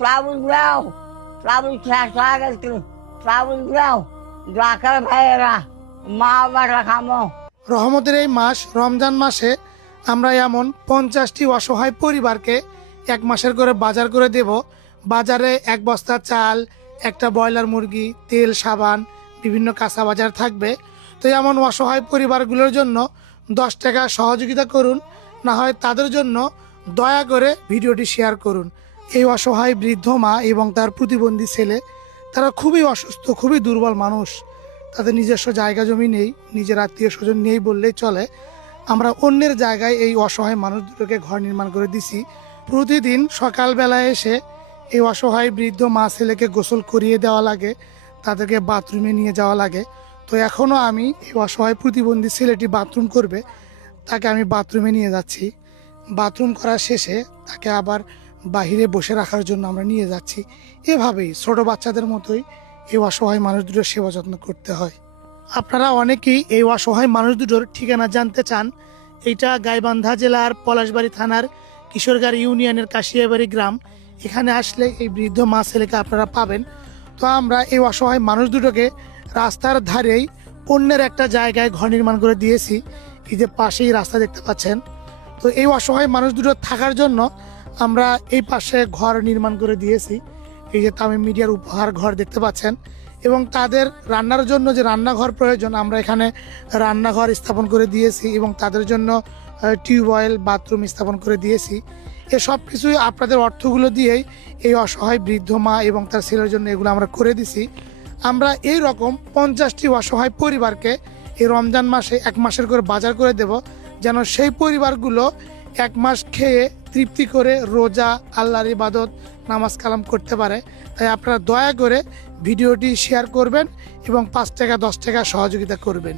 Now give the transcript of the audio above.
প্লাবন প্লাবন শেষ হয়ে গেছিল প্লাবন ডাকার ভাইয়েরা মা বাবা খামো। রহমতের এই মাস রমজান মাসে আমরা এমন 50টি অসহায় পরিবারকে 1 মাসের করে বাজার করে দেব। বাজারে 1 বস্তা চাল, একটা ব্রয়লার মুরগি, তেল, সাবান, বিভিন্ন কাঁচা বাজার থাকবে। তো এমন অসহায় পরিবারগুলোর জন্য 10 টাকা সহযোগিতা করুন, না হয় তাদের জন্য দয়া করে ভিডিওটি শেয়ার করুন। এই অসহায় বৃদ্ধ মা এবং তার প্রতিবন্ধী ছেলে, তারা খুবই অসুস্থ, খুবই দুর্বল মানুষ। তাদের নিজস্ব জায়গা জমি নেই, নিজের আত্মীয় স্বজন নেই বললেই চলে। আমরা অন্যের জায়গায় এই অসহায় মানুষ দুটোকে ঘর নির্মাণ করে দিছি। প্রতিদিন সকালবেলায় এসে এই অসহায় বৃদ্ধ মা ছেলেকে গোসল করিয়ে দেওয়া লাগে, তাদেরকে বাথরুমে নিয়ে যাওয়া লাগে। তো এখনও আমি এই অসহায় প্রতিবন্ধী ছেলেটি বাথরুম করবে, তাকে আমি বাথরুমে নিয়ে যাচ্ছি। বাথরুম করার শেষে তাকে আবার বাহিরে বসে রাখার জন্য আমরা নিয়ে যাচ্ছি। এভাবেই ছোট বাচ্চাদের মতোই এই অসহায় মানুষ দুটোর সেবা যত্ন করতে হয়। আপনারা অনেকেই এই অসহায় মানুষ দুটোর ঠিকানা জানতে চান। এইটা গাইবান্ধা জেলার পলাশবাড়ি থানার কিশোরগাড়ি ইউনিয়নের কাশিয়াবাড়ি গ্রাম। এখানে আসলে এই বৃদ্ধ মা ছেলেকে আপনারা পাবেন। তো আমরা এই অসহায় মানুষ দুটোকে রাস্তার ধারেই অন্যের একটা জায়গায় ঘর নির্মাণ করে দিয়েছি। এই যে পাশেই রাস্তা দেখতে পাচ্ছেন। তো এই অসহায় মানুষ দুটো থাকার জন্য আমরা এই পাশে ঘর নির্মাণ করে দিয়েছি। এই যে তামিম মিডিয়ার উপহার ঘর দেখতে পাচ্ছেন, এবং তাদের রান্নার জন্য যে রান্নাঘর প্রয়োজন আমরা এখানে রান্নাঘর স্থাপন করে দিয়েছি, এবং তাদের জন্য টিউবওয়েল, বাথরুম স্থাপন করে দিয়েছি। এসব কিছুই আপনাদের অর্থগুলো দিয়েই এই অসহায় বৃদ্ধ মা এবং তার ছেলের জন্য এগুলো আমরা করে দিছি। আমরা এই রকম 50টি অসহায় পরিবারকে এই রমজান মাসে 1 মাসের করে বাজার করে দেব, যেন সেই পরিবারগুলো 1 মাস খেয়ে তৃপ্তি করে রোজা, আল্লাহর ইবাদত, নামাজ কালাম করতে পারে। তাই আপনারা দয়া করে ভিডিওটি শেয়ার করবেন এবং 5 টাকা 10 টাকা সহযোগিতা করবেন।